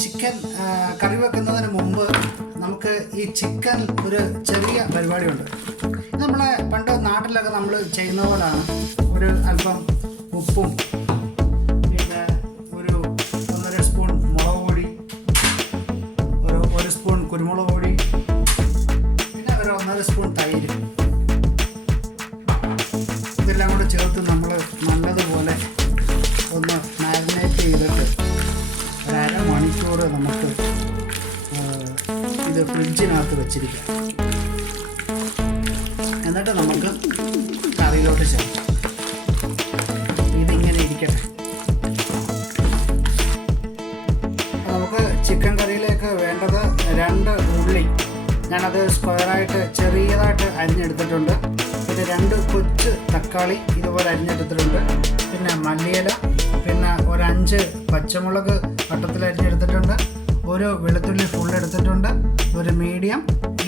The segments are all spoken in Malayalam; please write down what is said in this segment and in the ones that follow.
ചിക്കൻ കറി വെക്കുന്നതിന് മുമ്പ് നമുക്ക് ഈ ചിക്കൻ ഒരു ചെറിയ പരിപാടിയുണ്ട്. നമ്മളെ പണ്ട് നാട്ടിലൊക്കെ നമ്മൾ ചെയ്യുന്ന പോലാണ് ഒരു അല്പം ഉപ്പും പിന്നെ ഒരു 1.5 സ്പൂൺ മുളക് പൊടി, ഒരു സ്പൂൺ കുരുമുളക് പൊടി, പിന്നെ ഒരു 1.5 സ്പൂൺ തൈര്, ഇതെല്ലാം കൂടെ ചേർത്ത് നമ്മൾ നല്ലതുപോലെ ഒന്ന് മാരിനേറ്റ് ചെയ്തിട്ട് 1.5 മണിക്കൂർ നമുക്ക് ഇത് ഫ്രിഡ്ജിനകത്ത് വെച്ചിരിക്കാം. എന്നിട്ട് നമുക്ക് കറിയിലോട്ട് ചേർക്കാം. ഇതിങ്ങനെ ഇരിക്കട്ടെ. നമുക്ക് ചിക്കൻ കറിയിലേക്ക് വേണ്ടത് 2 ഉള്ളി, ഞാനത് സ്ക്വയറായിട്ട് ചെറിയതായിട്ട് അരിഞ്ഞെടുത്തിട്ടുണ്ട്. പിന്നെ 2 കൊച്ചു തക്കാളി ഇതുപോലെ അരിഞ്ഞെടുത്തിട്ടുണ്ട്. പിന്നെ മല്ലിയില, പിന്നെ ഒരു 5 പച്ചമുളക് വട്ടത്തിൽ അരിഞ്ഞെടുത്തിട്ടുണ്ട്. ഒരു വെളുത്തുള്ളി ഫുൾ എടുത്തിട്ടുണ്ട്. ഒരു മീഡിയം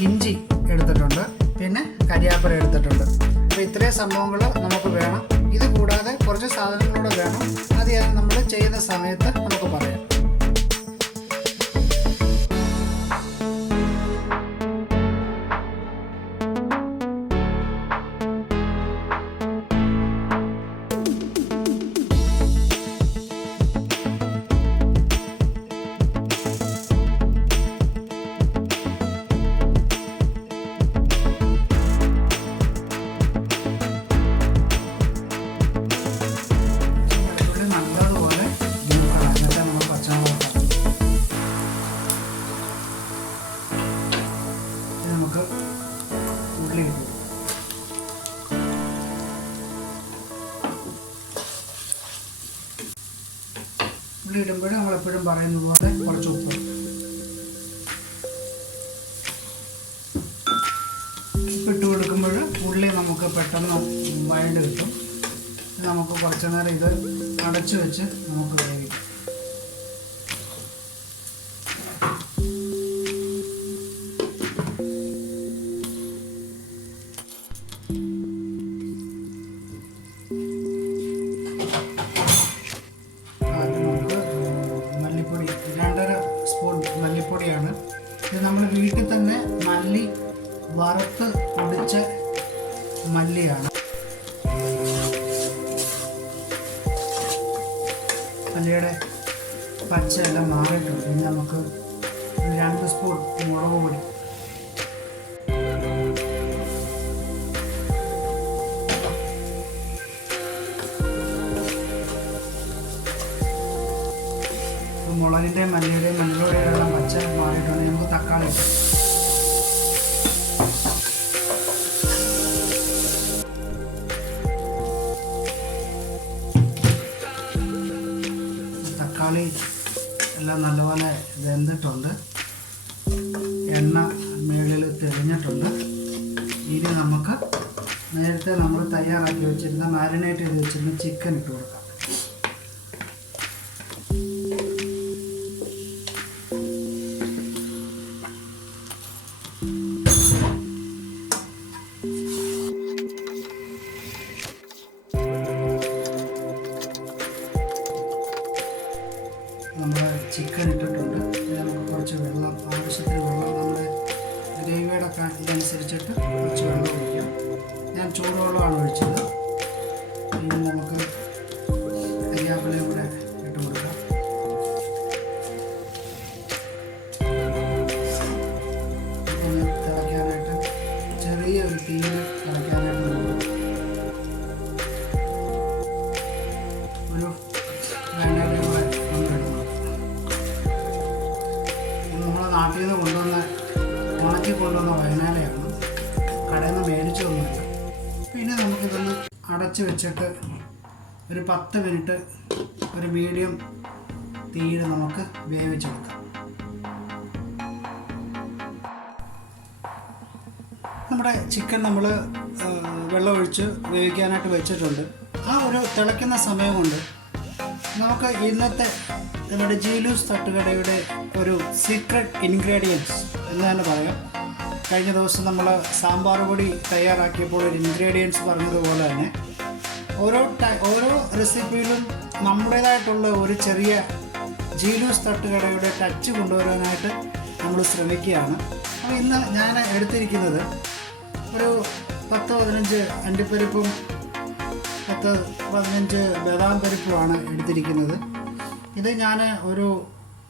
ഇഞ്ചി എടുത്തിട്ടുണ്ട്. പിന്നെ കരിയാപ്പില എടുത്തിട്ടുണ്ട്. അപ്പോൾ ഇത്രയും സംഭവങ്ങൾ നമുക്ക് വേണം. ഇത് കൂടാതെ കുറച്ച് സാധനങ്ങളൂടെ വേണം. അത് നമ്മൾ ചെയ്യുന്ന സമയത്ത് നമുക്ക് പറയാം. ഉള്ളി ഇടുമ്പോൾ നമ്മളെപ്പോഴും പറയുന്ന പോലെ കുറച്ച് ഉപ്പ് ഇട്ട് കൊടുക്കുമ്പോൾ ഉള്ളി നമുക്ക് പെട്ടെന്ന് വഴണ്ട് കിട്ടും. നമുക്ക് കുറച്ച് നേരം ഇത് അടച്ചു വെച്ച് നമുക്ക് വേവിക്കാം. മല്ലിപ്പൊടിയാണ് ഇത്. നമ്മൾ വീട്ടിൽ തന്നെ മല്ലി വറുത്ത് പൊടിച്ച മല്ലിയാണ്. മല്ലിയുടെ പച്ച എല്ലാം മാറിയിട്ടുണ്ട്. ഇനി നമുക്ക് 2 സ്പൂൺ മുളക് പൊടി, മുളകിൻ്റെ മല്ലിയുടെയും മഞ്ഞളുടെയുള്ള പച്ച മാറിയിട്ടുണ്ട്. നമുക്ക് തക്കാളി എല്ലാം നല്ലപോലെ വെന്തിട്ടുണ്ട്. എണ്ണ മേളിൽ തെളിഞ്ഞിട്ടുണ്ട്. ഇനി നമുക്ക് നേരത്തെ നമ്മൾ തയ്യാറാക്കി വെച്ചിരുന്ന മാരിനേറ്റ് ചെയ്ത് വെച്ചിരുന്ന ചിക്കൻ ഇട്ട് കൊടുക്കാം. നമ്മൾ ചിക്കൻ ഇട്ടിട്ടുണ്ട്. നമുക്ക് കുറച്ച് വെള്ളം, ആവശ്യത്തിന് വെള്ളം, നമ്മുടെ ഗ്രേവിയുടെ ഇതനുസരിച്ചിട്ട് കുറച്ച് വെള്ളം ഒഴിക്കാം. ഞാൻ ചൂടുവെള്ളമാണ് ഒഴിച്ചത്. ഇനി നമുക്ക് കരിയാപ്പിലയും കൂടെ ഇട്ട് കൊടുക്കാം. ഒന്ന് തിളയ്ക്കാനായിട്ട് ചെറിയൊരു തീയിൽ തിളയ്ക്കാനായിട്ട് ഒരു വേണ്ടയും കൂടെ കൊണ്ടിടുന്നു. നമ്മളെ നാട്ടിൽ നിന്ന് ഉണക്കി കൊണ്ടുവന്ന വയനാലയാണ്, കടയിൽ നിന്ന് മേടിച്ചതൊന്നുമില്ല. പിന്നെ നമുക്കിതൊന്ന് അടച്ച് വെച്ചിട്ട് ഒരു 10 മിനിറ്റ് ഒരു മീഡിയം തീയിൽ നമുക്ക് വേവിച്ചെടുക്കാം. നമ്മുടെ ചിക്കൻ നമ്മൾ വെള്ളമൊഴിച്ച് വേവിക്കാനായിട്ട് വെച്ചിട്ടുണ്ട്. ആ ഒരു തിളയ്ക്കുന്ന സമയം കൊണ്ട് നമുക്ക് ഇന്നത്തെ നമ്മുടെ ജീലൂസ് തട്ടുകടയുടെ ഒരു സീക്രട്ട് ഇൻഗ്രീഡിയൻസ് എന്ന് തന്നെ പറയാം. കഴിഞ്ഞ ദിവസം നമ്മൾ സാമ്പാർ പൊടി തയ്യാറാക്കിയപ്പോൾ ഒരു ഇൻഗ്രീഡിയൻസ് പറഞ്ഞതുപോലെ തന്നെ ഓരോ റെസിപ്പിയിലും നമ്മുടേതായിട്ടുള്ള ഒരു ചെറിയ ജീലൂസ് തട്ടുകടയുടെ ടച്ച് കൊണ്ടുവരാനായിട്ട് നമ്മൾ ശ്രമിക്കുകയാണ്. അപ്പോൾ ഇന്ന് ഞാൻ എടുത്തിരിക്കുന്നത് ഒരു 10-15 അണ്ടിപ്പരിപ്പും 10-15 ബദാം പരിപ്പുമാണ് എടുത്തിരിക്കുന്നത്. ഇത് ഞാൻ ഒരു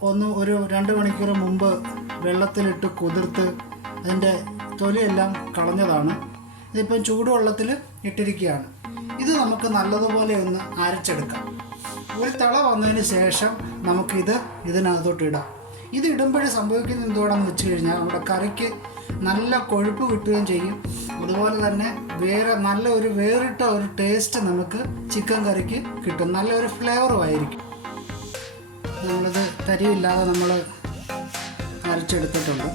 2 മണിക്കൂർ മുമ്പ് വെള്ളത്തിലിട്ട് കുതിർത്ത് അതിൻ്റെ തൊലിയെല്ലാം കളഞ്ഞതാണ്. ഇതിപ്പം ചൂടുവെള്ളത്തിൽ ഇട്ടിരിക്കുകയാണ്. ഇത് നമുക്ക് നല്ലതുപോലെ ഒന്ന് അരച്ചെടുക്കാം. ഒരു തിള വന്നതിന് ശേഷം നമുക്കിത് ഇതിനകത്തോട്ട് ഇടാം. ഇത് ഇടുമ്പോഴേ സംഭവിക്കുന്നത് എന്തുകൊണ്ടാണെന്ന് വെച്ച് കഴിഞ്ഞാൽ നമ്മുടെ കറിക്ക് നല്ല കൊഴുപ്പ് കിട്ടുകയും ചെയ്യും. അതുപോലെ തന്നെ വേറിട്ട ഒരു ടേസ്റ്റ് നമുക്ക് ചിക്കൻ കറിക്ക് കിട്ടും. നല്ലൊരു ഫ്ലേവറും ആയിരിക്കും. നമ്മളിത് തരിയില്ലാതെ നമ്മൾ അരച്ചെടുത്തിട്ടുണ്ട്.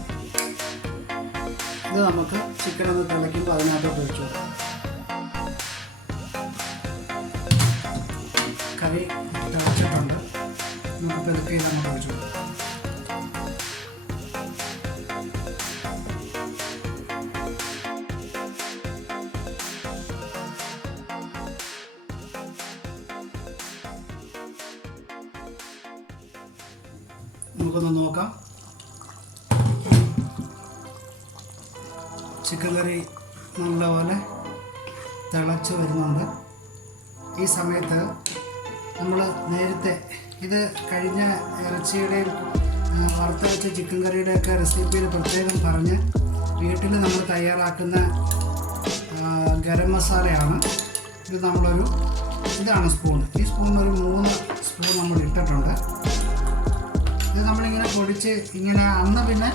ഇത് നമുക്ക് ചിക്കൻ ഒന്ന് തിളയ്ക്കുമ്പോൾ അതിനകത്തോട്ട് വെച്ചു കൊടുക്കാം. കറി തിളച്ചിട്ടുണ്ട്. നമുക്ക് പെറുക്കി നമുക്ക് വെച്ചു കൊടുക്കാം. നമുക്കൊന്ന് നോക്കാം. ചിക്കൻ കറി നല്ലപോലെ തിളച്ച് വരുന്നുണ്ട്. ഈ സമയത്ത് നമ്മൾ നേരത്തെ ഇത് കഴിഞ്ഞ ഇറച്ചിയുടെയും വറുത്തരച്ച ചിക്കൻ കറിയുടെയൊക്കെ റെസിപ്പിയിൽ പ്രത്യേകം പറഞ്ഞ് വീട്ടിൽ നമ്മൾ തയ്യാറാക്കുന്ന ഗരം മസാലയാണ്. ഇത് ഇതാണ് സ്പൂൺ. ഈ സ്പൂൺ ഒരു 3 സ്പൂൺ നമ്മൾ ഇട്ടിട്ടുണ്ട്. ഇത് നമ്മളിങ്ങനെ പൊടിച്ച് ഇങ്ങനെ അന്ന് പിന്നെ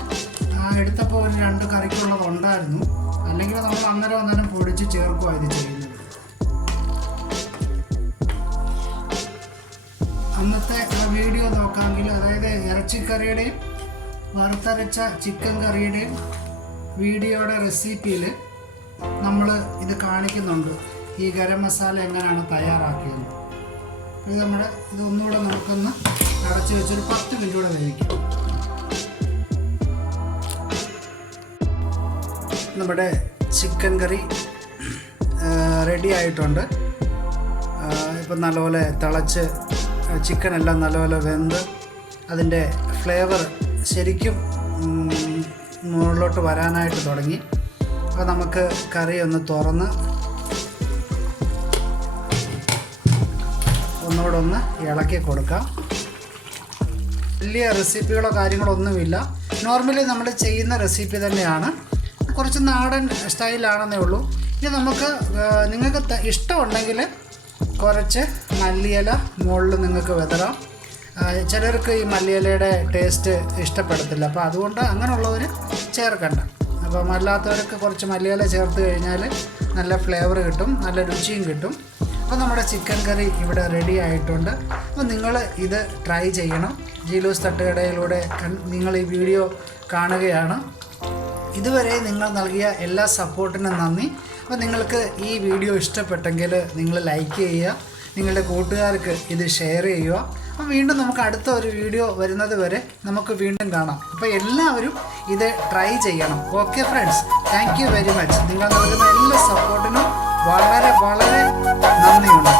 എടുത്തപ്പോൾ ഒരു 2 കറിക്കുള്ളത് ഉണ്ടായിരുന്നു. അല്ലെങ്കിൽ നമ്മൾ അന്നേരം പൊടിച്ച് ചേർക്കുകയാണ് ഇത് ചെയ്യുന്നത്. അന്നത്തെ വീഡിയോ നോക്കാമെങ്കിൽ, അതായത് ഇറച്ചിക്കറിയുടെയും വറുത്തരച്ച ചിക്കൻ കറിയുടെയും വീഡിയോയുടെ റെസിപ്പിയിൽ നമ്മൾ ഇത് കാണിക്കുന്നുണ്ട്, ഈ ഗരം മസാല എങ്ങനെയാണ് തയ്യാറാക്കിയത്. ഇതൊന്നുകൂടെ നമുക്കൊന്ന് അടച്ച് വെച്ചൊരു 10 മിനിറ്റ് കൂടെ വേവിക്കാം. നമ്മുടെ ചിക്കൻ കറി റെഡി ആയിട്ടുണ്ട്. ഇപ്പം നല്ലപോലെ തിളച്ച് ചിക്കനെല്ലാം നല്ലപോലെ വെന്ത് അതിൻ്റെ ഫ്ലേവർ ശരിക്കും മുകളിലോട്ട് വരാനായിട്ട് തുടങ്ങി. അപ്പോൾ നമുക്ക് കറി ഒന്ന് തുറന്ന് ഒന്നുകൂടെ ഒന്ന് ഇളക്കി കൊടുക്കാം. വലിയ റെസിപ്പികളോ കാര്യങ്ങളോ ഒന്നുമില്ല. നോർമലി നമ്മൾ ചെയ്യുന്ന റെസിപ്പി തന്നെയാണ്. കുറച്ച് നാടൻ സ്റ്റൈലാണെന്നേ ഉള്ളൂ. ഇനി നിങ്ങൾക്ക് ഇഷ്ടമുണ്ടെങ്കിൽ കുറച്ച് മല്ലിയില മുകളിൽ നിങ്ങൾക്ക് വിതറാം. ചിലർക്ക് ഈ മല്ലിയിലയുടെ ടേസ്റ്റ് ഇഷ്ടപ്പെടത്തില്ല. അപ്പോൾ അതുകൊണ്ട് അങ്ങനെയുള്ളവർ ചേർക്കണ്ട. അപ്പം അല്ലാത്തവർക്ക് കുറച്ച് മല്ലിയില ചേർത്ത് കഴിഞ്ഞാൽ നല്ല ഫ്ലേവർ കിട്ടും, നല്ല രുചിയും കിട്ടും. അപ്പോൾ നമ്മുടെ ചിക്കൻ കറി ഇവിടെ റെഡി ആയിട്ടുണ്ട്. അപ്പോൾ നിങ്ങൾ ഇത് ട്രൈ ചെയ്യണം. ജീലൂസ് തട്ടുകടയിലൂടെ നിങ്ങൾ ഈ വീഡിയോ കാണുകയാണ്. ഇതുവരെ നിങ്ങൾ നൽകിയ എല്ലാ സപ്പോർട്ടിനും നന്ദി. അപ്പോൾ നിങ്ങൾക്ക് ഈ വീഡിയോ ഇഷ്ടപ്പെട്ടെങ്കിൽ നിങ്ങൾ ലൈക്ക് ചെയ്യുക, നിങ്ങളുടെ കൂട്ടുകാർക്ക് ഇത് ഷെയർ ചെയ്യുക. അപ്പോൾ വീണ്ടും നമുക്ക് അടുത്ത ഒരു വീഡിയോ വരുന്നത് വരെ നമുക്ക് വീണ്ടും കാണാം. അപ്പോൾ എല്ലാവരും ഇത് ട്രൈ ചെയ്യണം. Okay friends, thank you very much. നിങ്ങൾ നൽകുന്ന എല്ലാ സപ്പോർട്ടിനും വളരെ വളരെ നന്ദിയുണ്ട്.